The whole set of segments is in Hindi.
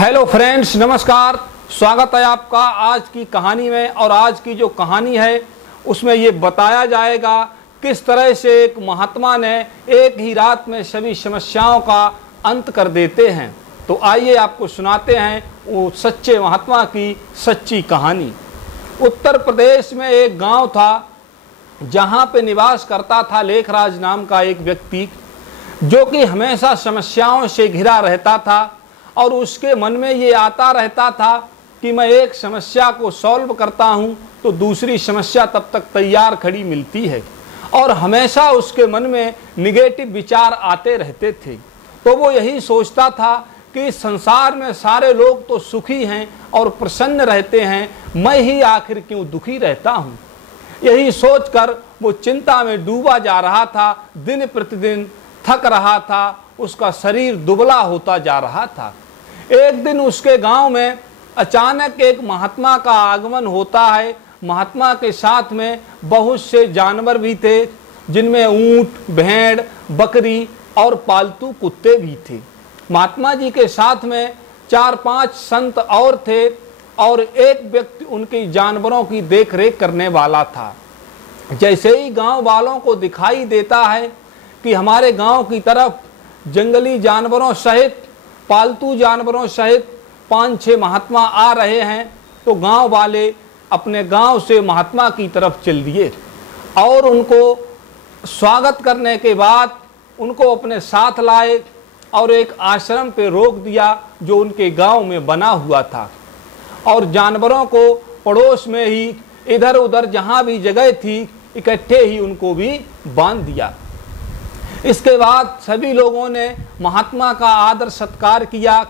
हेलो फ्रेंड्स, नमस्कार। स्वागत है आपका आज की कहानी में। और आज की जो कहानी है उसमें ये बताया जाएगा किस तरह से एक महात्मा ने एक ही रात में सभी समस्याओं का अंत कर देते हैं। तो आइए आपको सुनाते हैं वो सच्चे महात्मा की सच्ची कहानी। उत्तर प्रदेश में एक गांव था जहां पे निवास करता था लेखराज नाम का एक व्यक्ति, जो कि हमेशा समस्याओं से घिरा रहता था। और उसके मन में ये आता रहता था कि मैं एक समस्या को सॉल्व करता हूँ तो दूसरी समस्या तब तक तैयार खड़ी मिलती है, और हमेशा उसके मन में निगेटिव विचार आते रहते थे। तो वो यही सोचता था कि इस संसार में सारे लोग तो सुखी हैं और प्रसन्न रहते हैं, मैं ही आखिर क्यों दुखी रहता हूँ। यही सोचकर वो चिंता में डूबा जा रहा था, दिन प्रतिदिन थक रहा था, उसका शरीर दुबला होता जा रहा था। एक दिन उसके गांव में अचानक एक महात्मा का आगमन होता है। महात्मा के साथ में बहुत से जानवर भी थे, जिनमें ऊंट, भेड़, बकरी और पालतू कुत्ते भी थे। महात्मा जी के साथ में 4-5 संत और थे, और एक व्यक्ति उनके जानवरों की देखरेख करने वाला था। जैसे ही गांव वालों को दिखाई देता है कि हमारे गांव की तरफ जंगली जानवरों सहित, पालतू जानवरों सहित 5-6 महात्मा आ रहे हैं, तो गांव वाले अपने गांव से महात्मा की तरफ चल दिए और उनको स्वागत करने के बाद उनको अपने साथ लाए और एक आश्रम पे रोक दिया जो उनके गांव में बना हुआ था। और जानवरों को पड़ोस में ही इधर उधर जहां भी जगह थी इकट्ठे ही उनको भी बांध दिया। इसके बाद सभी लोगों ने महात्मा का आदर सत्कार किया,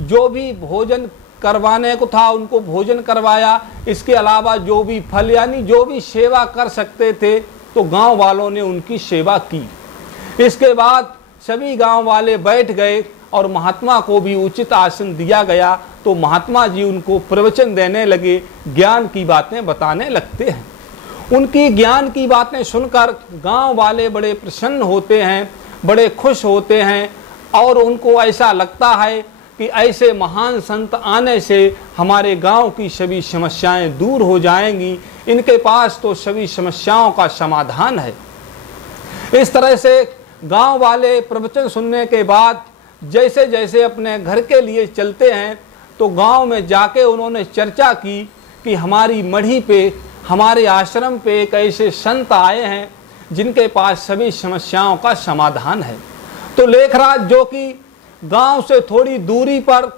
जो भी भोजन करवाने को था उनको भोजन करवाया। इसके अलावा जो भी फल यानी जो भी सेवा कर सकते थे तो गांव वालों ने उनकी सेवा की। इसके बाद सभी गांव वाले बैठ गए और महात्मा को भी उचित आसन दिया गया। तो महात्मा जी उनको प्रवचन देने लगे, ज्ञान की बातें बताने लगते हैं। उनकी ज्ञान की बातें सुनकर गांव वाले बड़े प्रसन्न होते हैं, बड़े खुश होते हैं, और उनको ऐसा लगता है कि ऐसे महान संत आने से हमारे गांव की सभी समस्याएं दूर हो जाएंगी, इनके पास तो सभी समस्याओं का समाधान है। इस तरह से गांव वाले प्रवचन सुनने के बाद जैसे जैसे अपने घर के लिए चलते हैं, तो गांव में जाके उन्होंने चर्चा की कि हमारी मढ़ी पे, हमारे आश्रम पे एक ऐसे संत आए हैं जिनके पास सभी समस्याओं का समाधान है। तो लेखराज, जो कि गांव से थोड़ी दूरी पर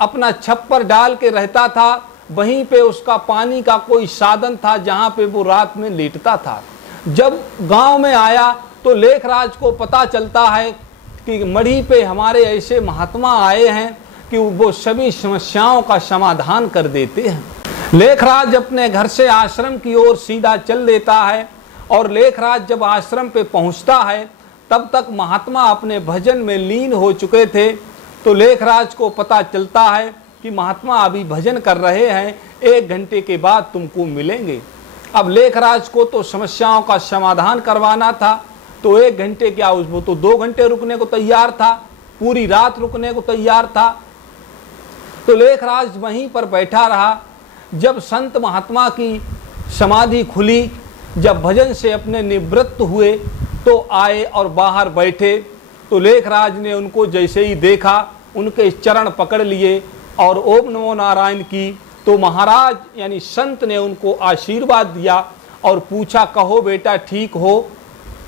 अपना छप्पर डाल के रहता था, वहीं पे उसका पानी का कोई साधन था जहां पे वो रात में लेटता था। जब गांव में आया तो लेखराज को पता चलता है कि मढ़ी पे हमारे ऐसे महात्मा आए हैं कि वो सभी समस्याओं का समाधान कर देते हैं। लेखराज अपने घर से आश्रम की ओर सीधा चल देता है, और लेखराज जब आश्रम पे पहुंचता है तब तक महात्मा अपने भजन में लीन हो चुके थे। तो लेखराज को पता चलता है कि महात्मा अभी भजन कर रहे हैं, 1 घंटे के बाद तुमको मिलेंगे। अब लेखराज को तो समस्याओं का समाधान करवाना था, तो 1 घंटे क्या, वो तो 2 घंटे रुकने को तैयार था, पूरी रात रुकने को तैयार था। तो लेखराज वहीं पर बैठा रहा। जब संत महात्मा की समाधि खुली, जब भजन से अपने निवृत्त हुए, तो आए और बाहर बैठे। तो लेखराज ने उनको जैसे ही देखा, उनके चरण पकड़ लिए और ओम नमो नारायण की। तो महाराज यानी संत ने उनको आशीर्वाद दिया और पूछा, कहो बेटा ठीक हो?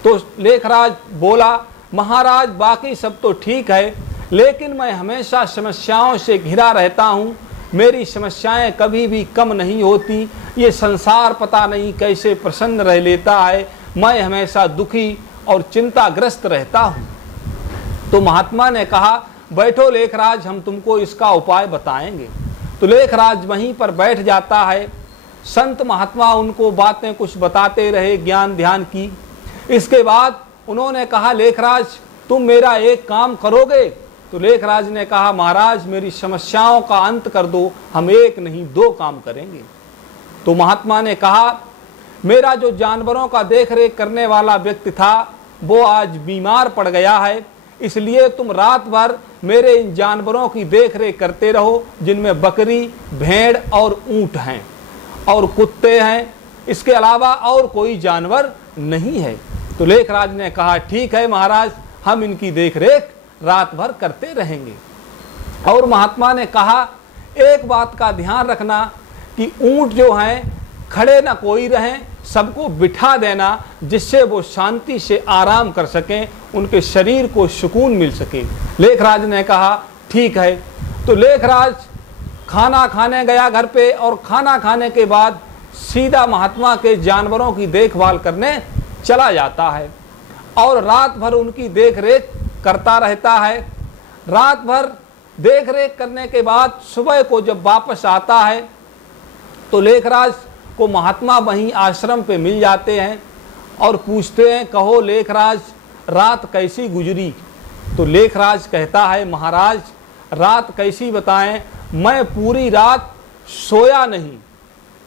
तो लेखराज बोला, महाराज बाकी सब तो ठीक है, लेकिन मैं हमेशा समस्याओं से घिरा रहता हूँ, मेरी समस्याएं कभी भी कम नहीं होती, ये संसार पता नहीं कैसे प्रसन्न रह लेता है, मैं हमेशा दुखी और चिंताग्रस्त रहता हूँ। तो महात्मा ने कहा, बैठो लेखराज, हम तुमको इसका उपाय बताएंगे। तो लेखराज वहीं पर बैठ जाता है। संत महात्मा उनको बातें कुछ बताते रहे, ज्ञान ध्यान की। इसके बाद उन्होंने कहा, लेखराज तुम मेरा एक काम करोगे? तो लेखराज ने कहा, महाराज मेरी समस्याओं का अंत कर दो, हम 1 नहीं 2 काम करेंगे। तो महात्मा ने कहा, मेरा जो जानवरों का देखरेख करने वाला व्यक्ति था वो आज बीमार पड़ गया है, इसलिए तुम रात भर मेरे इन जानवरों की देख रेख करते रहो, जिनमें बकरी, भेड़ और ऊंट हैं और कुत्ते हैं, इसके अलावा और कोई जानवर नहीं है। तो लेखराज ने कहा, ठीक है महाराज, हम इनकी देख रेख रात भर करते रहेंगे। और महात्मा ने कहा, एक बात का ध्यान रखना कि ऊंट जो हैं खड़े ना कोई रहें, सबको बिठा देना, जिससे वो शांति से आराम कर सकें, उनके शरीर को सुकून मिल सके। लेखराज ने कहा, ठीक है। तो लेखराज खाना खाने गया घर पे, और खाना खाने के बाद सीधा महात्मा के जानवरों की देखभाल करने चला जाता है और रात भर उनकी देख रेख करता रहता है। रात भर देख रेख करने के बाद सुबह को जब वापस आता है तो लेखराज को महात्मा वहीं आश्रम पे मिल जाते हैं और पूछते हैं, कहो लेखराज, रात कैसी गुजरी? तो लेखराज कहता है, महाराज रात कैसी बताएं, मैं पूरी रात सोया नहीं।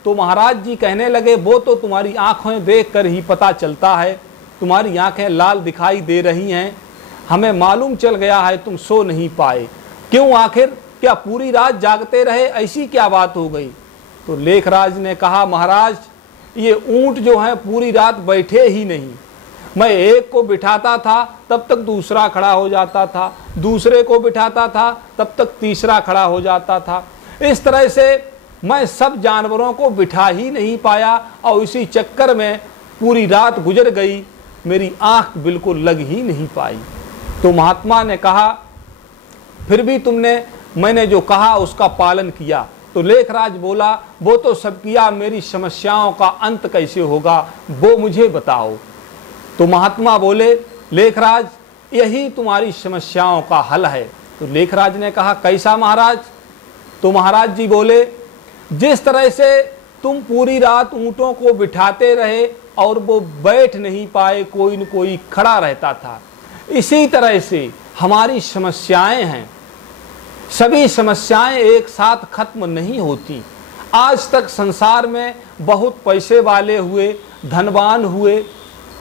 तो महाराज जी कहने लगे, वो तो तुम्हारी आंखें देख कर ही पता चलता है, तुम्हारी आंखें लाल दिखाई दे रही हैं, हमें मालूम चल गया है तुम सो नहीं पाए। क्यों, आखिर क्या पूरी रात जागते रहे, ऐसी क्या बात हो गई? तो लेखराज ने कहा, महाराज ये ऊंट जो है पूरी रात बैठे ही नहीं। मैं एक को बिठाता था तब तक दूसरा खड़ा हो जाता था, दूसरे को बिठाता था तब तक तीसरा खड़ा हो जाता था। इस तरह से मैं सब जानवरों को बिठा ही नहीं पाया और इसी चक्कर में पूरी रात गुजर गई, मेरी आंख बिल्कुल लग ही नहीं पाई। तो महात्मा ने कहा, फिर भी तुमने मैंने जो कहा उसका पालन किया? तो लेखराज बोला, वो तो सब किया, मेरी समस्याओं का अंत कैसे होगा वो मुझे बताओ। तो महात्मा बोले, लेखराज यही तुम्हारी समस्याओं का हल है। तो लेखराज ने कहा, कैसा महाराज? तो महाराज जी बोले, जिस तरह से तुम पूरी रात ऊंटों को बिठाते रहे और वो बैठ नहीं पाए, कोई न कोई खड़ा रहता था, इसी तरह से हमारी समस्याएं हैं। सभी समस्याएं एक साथ खत्म नहीं होती। आज तक संसार में बहुत पैसे वाले हुए, धनवान हुए,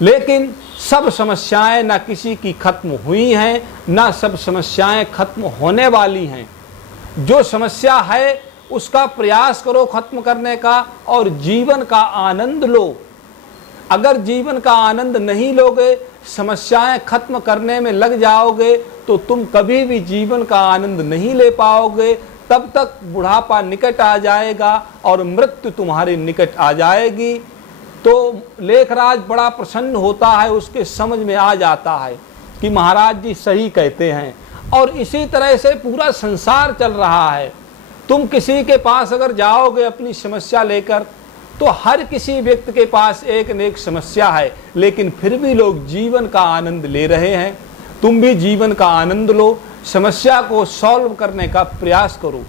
लेकिन सब समस्याएं ना किसी की खत्म हुई हैं, ना सब समस्याएं खत्म होने वाली हैं। जो समस्या है उसका प्रयास करो खत्म करने का और जीवन का आनंद लो। अगर जीवन का आनंद नहीं लोगे, समस्याएं खत्म करने में लग जाओगे, तो तुम कभी भी जीवन का आनंद नहीं ले पाओगे। तब तक बुढ़ापा निकट आ जाएगा और मृत्यु तुम्हारे निकट आ जाएगी। तो लेखराज बड़ा प्रसन्न होता है, उसके समझ में आ जाता है कि महाराज जी सही कहते हैं। और इसी तरह से पूरा संसार चल रहा है। तुम किसी के पास अगर जाओगे अपनी समस्या लेकर, तो हर किसी व्यक्ति के पास एक न एक समस्या है, लेकिन फिर भी लोग जीवन का आनंद ले रहे हैं। तुम भी जीवन का आनंद लो, समस्या को सॉल्व करने का प्रयास करो।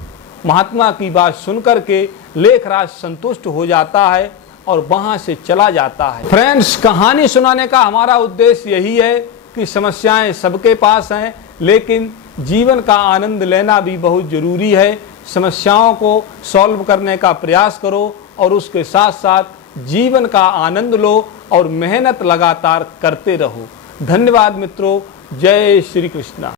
महात्मा की बात सुनकर के लेखराज संतुष्ट हो जाता है और वहां से चला जाता है। फ्रेंड्स, कहानी सुनाने का हमारा उद्देश्य यही है कि समस्याएं सबके पास हैं, लेकिन जीवन का आनंद लेना भी बहुत जरूरी है। समस्याओं को सॉल्व करने का प्रयास करो और उसके साथ साथ जीवन का आनंद लो और मेहनत लगातार करते रहो। धन्यवाद मित्रों। जय श्री कृष्णा।